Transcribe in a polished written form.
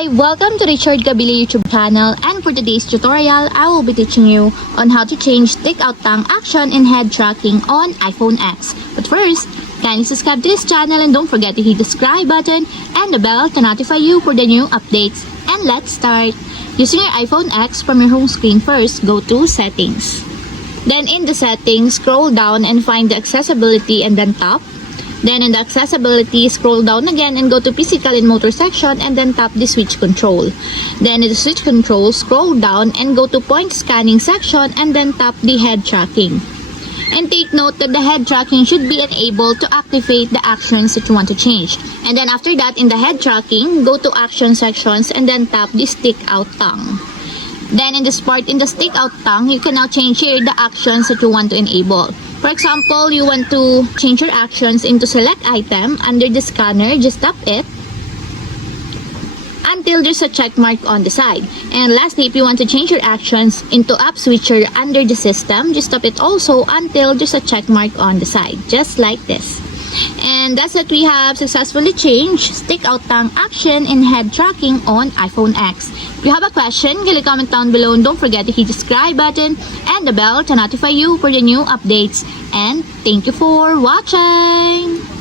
Hi! Welcome to Richard Kabili YouTube channel, and for today's tutorial, I will be teaching you on how to change stick out tongue action and head tracking on iPhone X. But first, kindly subscribe to this channel and don't forget to hit the subscribe button and the bell to notify you for the new updates. And let's start! Using your iPhone X, from your home screen first, go to Settings. Then in the Settings, scroll down and find the Accessibility and then tap. Then in the accessibility, scroll down again and go to physical and motor section and then tap the switch control. Then in the switch control, scroll down and go to point scanning section and then tap the head tracking. And take note that the head tracking should be enabled to activate the actions that you want to change. And then after that, in the head tracking, go to action sections and then tap the stick out tongue. Then in this part, in the stick out tongue, you can now change here the actions that you want to enable. For example, you want to change your actions into select item under the scanner, just tap it until there's a check mark on the side. And lastly, if you want to change your actions into app switcher under the system, just tap it also until there's a check mark on the side, just like this. And that's it, we have successfully changed stick out tongue action and head tracking on iPhone X. If you have a question, kindly comment down below and don't forget to hit the subscribe button and the bell to notify you for the new updates. And thank you for watching!